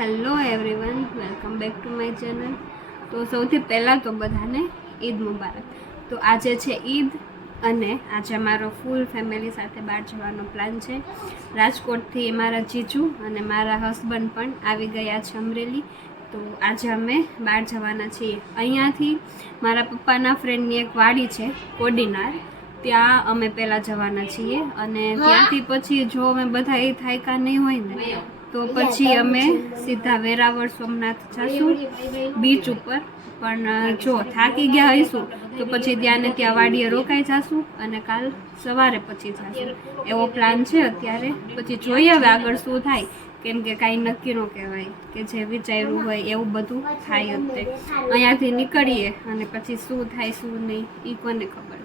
Hello everyone, welcome back to my channel. તો સૌથી પહેલાં તો બધાને ઈદ મુબારક. તો આજે છે ઈદ અને આજે મારો ફૂલ ફેમિલી સાથે બહાર જવાનો પ્લાન છે. રાજકોટથી મારા જીજુ અને મારા હસબન્ડ પણ આવી ગયા છે અમરેલી. તો આજે અમે બહાર જવાના છીએ. અહીંયાથી મારા પપ્પાના ફ્રેન્ડની એક વાડી છે કોડીનાર, ત્યાં અમે પહેલાં જવાના છીએ અને ત્યાંથી પછી જો અમે બધા એ થાયકા નહીં હોય ને તો પછી અમે સીધા વેરાવળ સોમનાથ જઈશું બીચ ઉપર. પણ જો થાકી ગયા હોઈશું તો પછી ત્યાં ને ત્યાં વાડીએ રોકાઈ જઈશું અને કાલ સવારે પછી જઈશું, એવો પ્લાન છે અત્યારે. પછી જોઈએ હવે આગળ શું થાય, કેમ કે કાંઈ નક્કી ન કહેવાય કે જે વિચાર્યું હોય એવું બધું થાય જ. અહીંયાથી નીકળીએ અને પછી શું થાય શું નહીં એ કોને ખબર.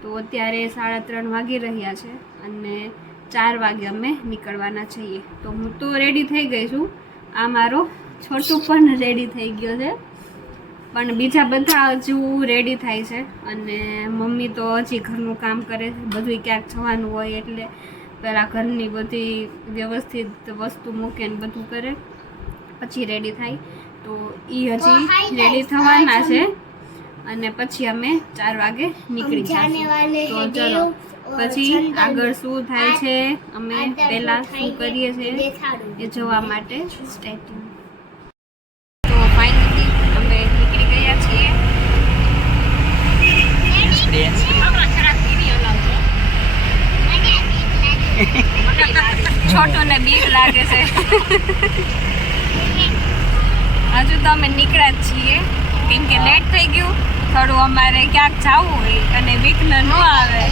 તો અત્યારે 3:30 વાગી રહ્યા છે અને 4 વાગે અમે નીકળવાના છીએ. તો હું તો રેડી થઈ ગઈ છું, આ મારો છોટું પણ રેડી થઈ ગયો છે, પણ બીજા બધા હજુ રેડી થાય છે. અને મમ્મી તો હજી ઘરનું કામ કરે છે, બધું ક્યાંક જવાનું હોય એટલે પહેલાં ઘરની બધી વ્યવસ્થિત વસ્તુ મૂકે ને બધું કરે પછી રેડી થાય. તો એ હજી રેડી થવાના છે અને પછી અમે 4 વાગે નીકળી જઈશું. તો ચલો પછી આગળ શું થાય છે, અમે પહેલાં શું કરીએ છીએ એ જોવા માટે સ્ટે ટ્યુન. તો ફાઇનલી અમે નીકળી ગયા છીએ. છોટુને બીક લાગે છે. હજુ તો અમે નીકળ્યા જ છીએ કેમ કે લેટ થઈ ગયું થોડું. અમારે ક્યાંક જવું હોય અને વિઘ્ન ન આવે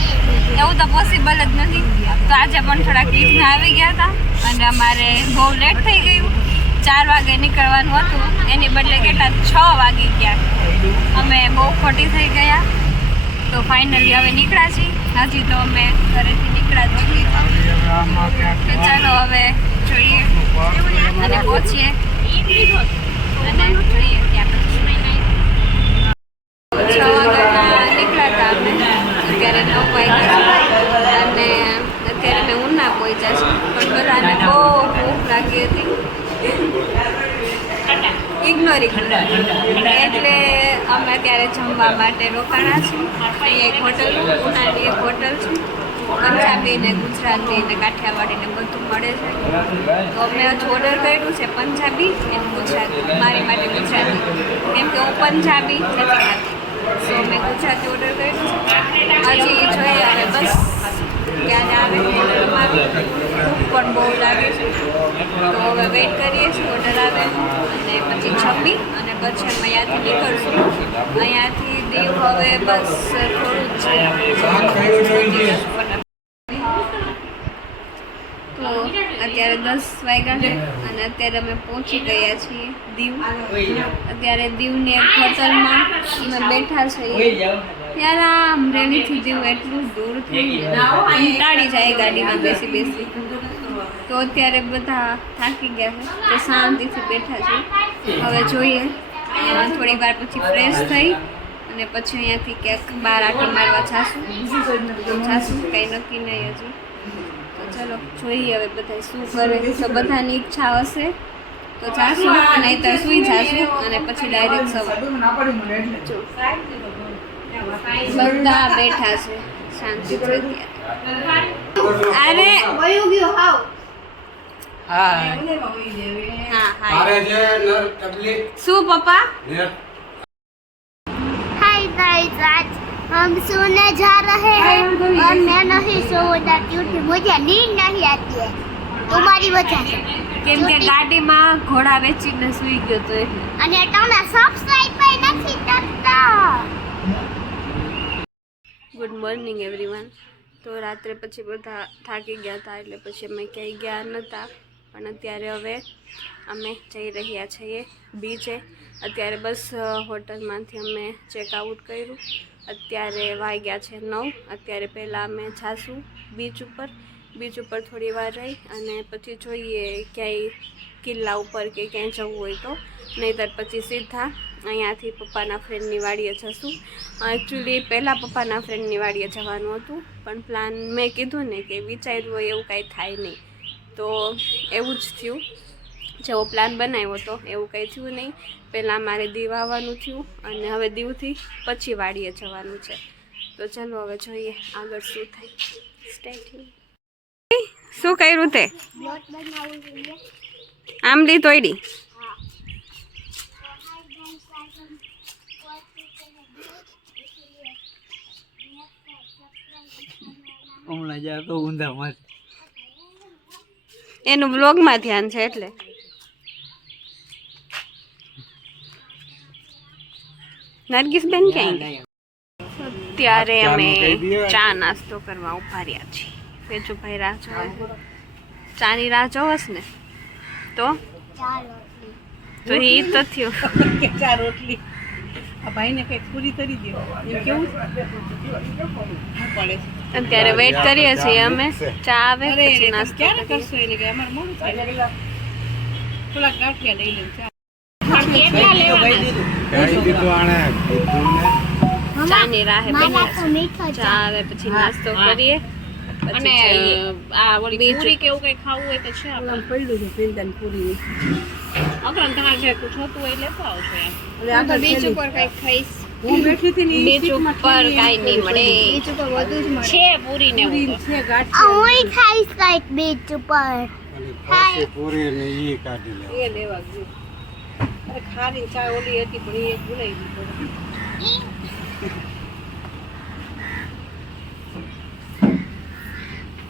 એવું તો પોસિબલ જ નથી. તો આજે પણ થોડાક વિઘ્ન આવી ગયા હતા અને અમારે બહુ લેટ થઈ ગયું. 4 વાગે નીકળવાનું હતું એની બદલે કેટલા 6 વાગી ગયા. અમે બહુ ખોટી થઈ ગયા. તો ફાઇનલી હવે નીકળ્યા છીએ. હજી તો અમે ઘરેથી નીકળ્યા છીએ. ચાલો હવે જોઈએ અને પહોંચીએ અને જોઈએ ત્યાં પછી. 6 વાગ્યાના નીકળ્યા હતા અમે, અત્યારે 9 વાગ્યા અને અત્યારે અમે ઉના પહોંચ્યા છે. પણ બધાને બહુ ભૂખ લાગી હતી, ઇગ્નોરિંગ એટલે અમે અત્યારે જમવા માટે રોકાણા છીએ. અહીંયા એક હોટલ, ઉનાની એક હોટલ છે, પંજાબી ને ગુજરાતી ને કાઠિયાવાડી ને બધું મળે છે. તો અમે હજુ ઓર્ડર કર્યું છે પંજાબી અને ગુજરાતી, મારી માટે ગુજરાતી કેમ કે હું પંજાબી નથી ખાતી. તો મેં ગુજરાતી ઓર્ડર કર્યું છે. હજી જોઈએ હવે બસ ક્યાં આવે. ભૂખ પણ બહુ લાગે છે તો હવે વેઇટ કરીએ છીએ ઓર્ડર આવે અને પછી જમી અને પછી અમે અહીંયાથી નીકળશું. અહીંયાથી દીવ હવે બસ થોડું જ છે. તો અત્યારે 10 વાગ્યા છે અને અત્યારે અમે પહોંચી ગયા છીએ દીવ. અત્યારે દીવની એક હોટલમાં અમે બેઠા છીએ. ત્યારે આ અમરેલીથી દીવ એટલું દૂર થઈ કંટાળી જાય ગાડીમાં બેસી બેસી. તો અત્યારે બધા થાકી ગયા છે તો શાંતિથી બેઠા છે. હવે જોઈએ થોડી વાર પછી ફ્રેશ થઈ અને પછી અહીંયાથી ક્યાંક બહાર આટો મારવા જાશું કંઈ નક્કી નહીં હજુ. તો ચલો જોઈએ હવે બધા શું કરે. તો બધાની ઈચ્છા હશે તો જાશું, નહીંતર સુઈ જાશું અને પછી ડાયરેક્ટ સવાર. બધા બેઠા છે શાંતિથી. અરે શું પપ્પા? हाय गाइस, आज हम सोने जा रहे हैं और मैं नहीं सोता क्योंकि मुझे नींद नहीं आती है तुम्हारी वजह से. કેમ કે ગાડીમાં ઘોડા વેચીને સુઈ ગયો તો એટલે. અને તમે સબસ્ક્રાઇબ પણ નથી કરતા. Good morning everyone. તો રાત્રે પછી બધા થાકી ગયા હતા એટલે પછી અમે ક્યાંય ગયા નહોતા. પણ અત્યારે હવે અમે જઈ રહ્યા છીએ બીચે. અત્યારે બસ હોટલમાંથી અમે ચેકઆઉટ કર્યું. અત્યારે વાગ્યા છે 9. અત્યારે પહેલાં અમે જાશું બીચ ઉપર. બીચ ઉપર થોડી વાર રહી અને પછી જોઈએ ક્યાંય કિલ્લા ઉપર કે ક્યાંય જવું હોય તો, નહીંતર પછી સીધા અહીંયાથી પપ્પાના ફ્રેન્ડની વાડીએ જશું. એકચ્યુઅલી પહેલાં પપ્પાના ફ્રેન્ડની વાડીએ જવાનું હતું પણ પ્લાન મેં કીધું ને કે વિચાર્યું હોય એવું કાંઈ થાય નહીં તો એવું જ થયું. જેવો પ્લાન બનાવ્યો હતો એવું કંઈ થયું નહીં. પહેલાં મારે દીવ આવવાનું થયું અને હવે દીવથી પછી વાડીએ જવાનું છે. તો ચાલો હવે જોઈએ આગળ શું થાય. Stay tune. શું કર્યું તે? લોટ બનાવવું જોઈએ. આંબલી તોડી. હમણાં જા તો ઊંધામાં એનું બ્લોગમાં ધ્યાન છે એટલે. નરગીસબેન ક્યાં ગયા? અત્યારે અમે ચા નાસ્તો કરવા ઉભા રહ્યા છીએ. પેચુભાઈ રાહ જોવે. ચાની રાહ જોવસ ને તો ચાલો તો એ તો થયું. ચાર રોટલી આ ભાઈને કઈક પૂરી કરી દો એમ કેવું પડે. અત્યારે વેઇટ કરીએ છીએ અમે. ચા આવે પછી નાસ્તો ક્યારે કરીએ. કરશો એને કે અમારે મોડું થાય. થોડા ગાંઠિયા લઈ લઉં ચા. ચાની રાહે મારા બની તો મીઠો ચા આવે પછી નાસ્તો કરીએ અને પછી આ ઓલી પૂરી કે એવું કઈ ખાવું હોય તો છે આપણે પડ્યું છે પેંદાન પૂરી અગર તમારે જે જોતું હોય લેતો આવશો એમ. બીચ ઉપર કઈ ખાઈશ. હું બેઠી હતી ને બીચ ઉપર કાંઈ નહીં મળે. બીચ ઉપર બધું જ મળે. છે પૂરી ને એવું તો. આ છે ગાંઠિયા હું ખાઈશ કાંઈક બીચ ઉપર. એ લેવા ગયું. અરે ખારી ચા ઓલી હતી પણ એ એક ભૂલાઈ ગઈ.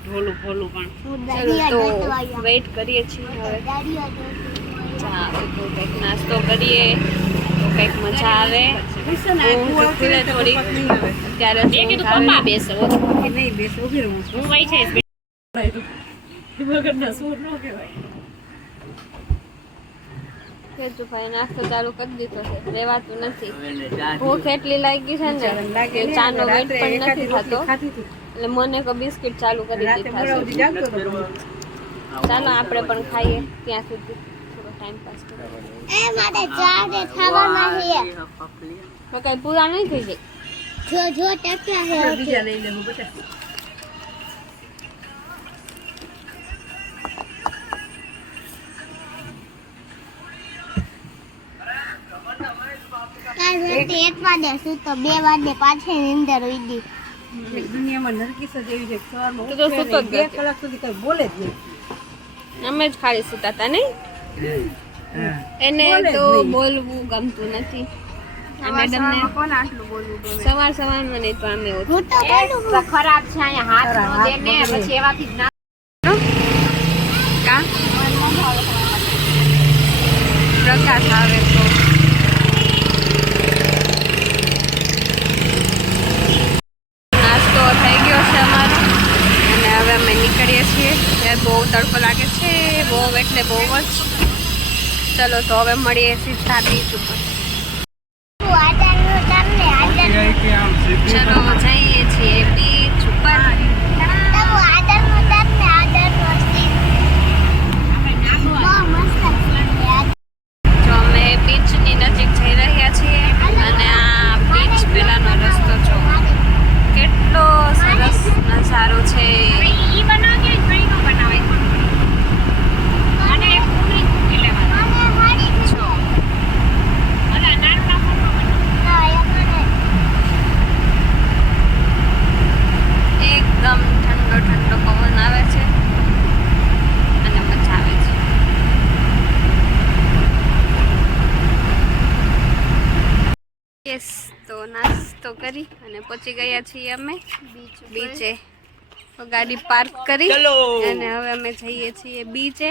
ઢોલું ભોલું પણ હું ચાલો દરિયા તો જતો આવ્યા. વેઇટ કરીએ છીએ હવે. દરિયા જતો ચા આવે તો કંઈક નાસ્તો કરીએ તો કંઈક મજા આવે. ઊંઘ ખુલે થોડી. અત્યારે તો ઊંઘ આવે ને બેસો. નહીં બેસ ઉભી રહું હું વહી જઈશ. વગરના સૂર ન કહેવાય. કેશુભાઈ નાસ્તો ચાલુ કરી દીધો છે. રહેવાતું નથી. ભૂખ એટલી લાગી છે ને કે ચાનો વેટ પણ નથી થતો. એટલે મને કો બિસ્કિટ ચાલુ કરી દીધા છે. ચાલો આપણે પણ ખાઈએ ત્યાં સુધી થોડો ટાઈમ પાસ કરીએ. એ મારે ચારે ખાવાના છે. તો કઈ પૂરા નહીં થઈ જાય. જો ટપ્યા છે. બીજા લઈ લેવું બેટા. કાલ રાતે 1 વાગે સૂતો 2 વાગે પાછી નીંદર ઉડી. એક દુનિયામાં નરકીસ જ એવી છે કે સવારમાં તો તો ઉઠે સૂતો જ ને 2 નથી. કલાક સુધી કઈ બોલે જ નહીં. અમે જ ખાલી સુતા હતા નહીં. એને બોલે જ તો નહીં. બોલવું ગમતું નથી. આ મેડમને સવાર સવારમાં નહીં તો અમે હું તો બોલું છું. ખરાબ છે અહીંયા હાથ નો દે ને, પછી એવાથી ના કા પ્રકાશ આવે તો નાસ્તો થઈ ગયો છે અમારો અને હવે અમે નીકળીએ છીએ. ત્યારે બહુ તડકો લાગે છે. બહુ એટલે બહુ જ. ચલો તો હવે મળીએ સીધા બીચ ઉપર. આદરનું તમને આદર ચલો જઈએ છીએ બીચ ઉપર. તબુ આદરનું તમને આદરનું સીન. બહુ મસ્ત છે. જો અમે બીચની નજીક જઈ રહ્યા છીએ અને આ બીચ પેલાનો રસ્તો જો કેટલો સરસ નજારો છે. ઈ બનાવજો કઈ નો બનાવાય અને પૂરી મૂકી લેવાની મને હારી જો અને નાના ફોટો ના મને એકદમ ઠંડો ઠંડો પવન આવે છે અને મજા આવે છે. યસ તો નાસ્તો કરી અને પહોંચી ગયા છીએ અમે બીચે. તો ગાડી પાર્ક કરી અને હવે અમે જઈએ છીએ બીચે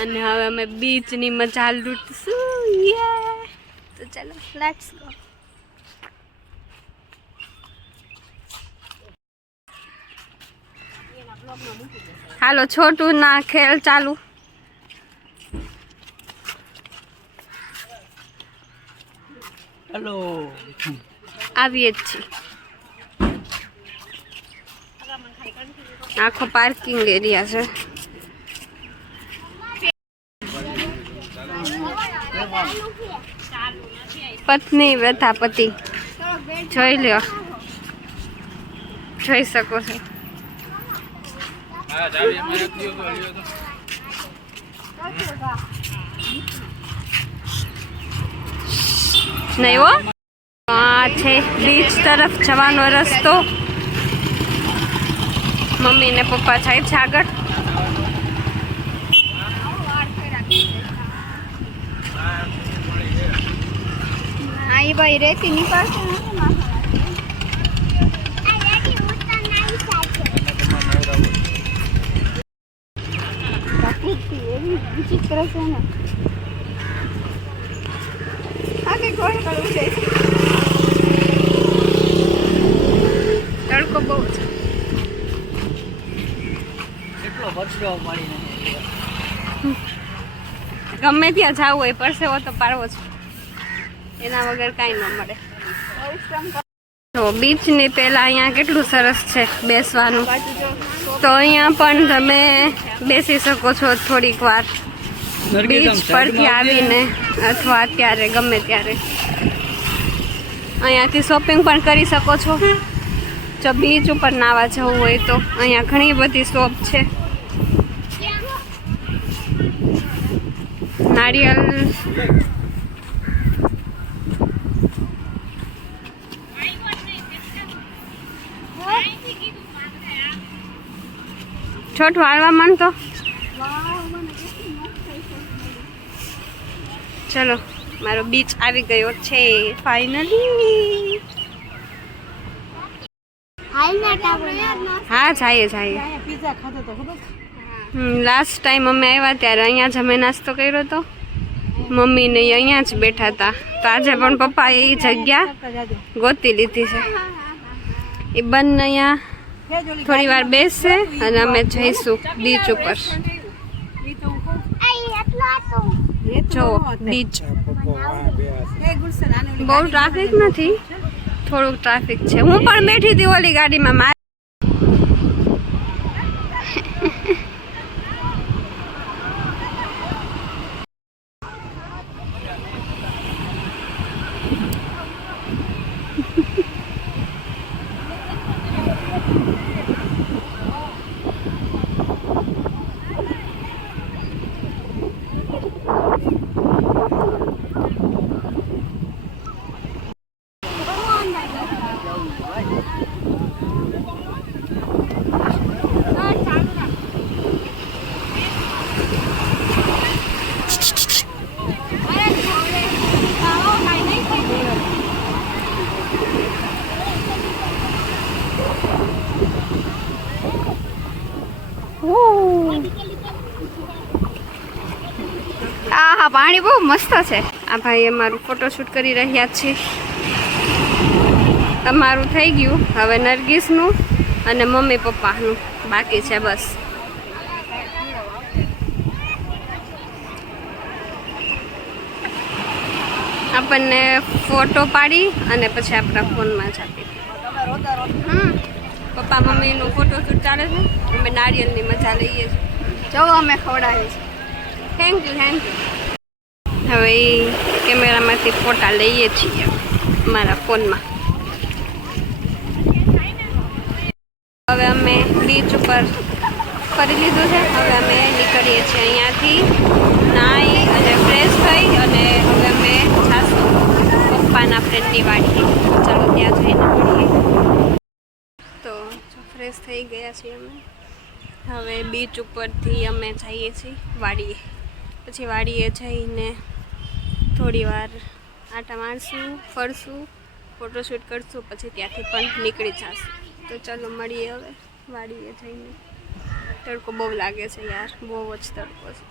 અને હવે અમે બીચની મજા લૂંટશું. યે તો ચાલો લેટ્સ ગો. હાલો છોટું ના ખેલ ચાલુ. હેલો આવીએ જ છીએ. આખો પાર્કિંગ એરિયા છે. પત્ની વ્રતા પતિ જોઈ લ્યો. જોઈ શકો છો. નહીં હો. આ છે બીચ તરફ જવાનો રસ્તો. મમ્મી ને પપ્પા જાય છે આગળ. आई भाई रेती निकालते हैं विचित्र से ना आगे कौन करूँ તડકો બહુ છે. ગમે ત્યાં જવું હોય પરસેવો તો પાડવો છે, એના વગર કાંઈ ન મળે. તો બીચની પહેલા અહીંયા કેટલું સરસ છે બેસવાનું. તો અહીંયા પણ તમે બેસી શકો છો થોડીક વાર બીચ પરથી આવીને, અથવા અત્યારે ગમે ત્યારે. અહીંયાથી શોપિંગ પણ કરી શકો છો. જો બીચ ઉપર નાવા જવું હોય તો અહીંયા ઘણી બધી શોપ છે. નારિયેલ છોટું હાલવા માંડતો. ચલો મારો બીચ આવી ગયો છે ફાઇનલી. હા જઈએ. લાસ્ટ ટાઈમ અમે આવ્યા ત્યારે અહીંયા જ અમે નાસ્તો કર્યો હતો. મમ્મી ને અહીંયા જ બેઠા હતા. તો આજે પણ પપ્પાએ એ જગ્યા ગોતી લીધી છે. એ બંને અહીંયા થોડી વાર બેસશે અને અમે જઈશું બીચ ઉપર. જો બીચ બહુ ટ્રાફિક નથી, થોડુંક ટ્રાફિક છે. હું પણ બેઠી હતી ઓલી ગાડીમાં. હા પાણી બહુ મસ્ત છે. આ ભાઈ અમારું ફોટોશૂટ કરી રહ્યા છે. તમારું થઈ ગયું, હવે નરગીસનું અને મમ્મી પપ્પાનું બાકી છે બસ. આપણને ફોટો પાડી અને પછી આપણા ફોનમાં જ આપી. પપ્પા મમ્મીનું ફોટોશૂટ ચાલે છે. અમે નારિયેલની મજા લઈએ છીએ. જો અમે ખવડાવીએ છીએ. Thank you. હવે એ કેમેરામાંથી ફોટા લઈએ છીએ મારા ફોનમાં. હવે અમે બીચ ઉપર ફરી લીધું છે. હવે અમે નીકળીએ છીએ અહીંયાથી નાહી અને ફ્રેશ થઈ, અને હવે અમે જાશું પપ્પાના ફ્રેન્ડની વાડીએ. ચાલો ત્યાં જઈને મળીએ. તો ફ્રેશ થઈ ગયા છીએ અમે. હવે બીચ ઉપરથી અમે જઈએ છીએ વાડીએ. પછી વાડીએ જઈને થોડી વાર આટા મારશું, ફરશું, ફોટોશૂટ કરશું, પછી ત્યાંથી પણ નીકળી જશું. તો ચાલો મળીએ હવે વાડીએ જઈને. તડકો બહુ લાગે છે યાર, બહુ જ તડકો છે.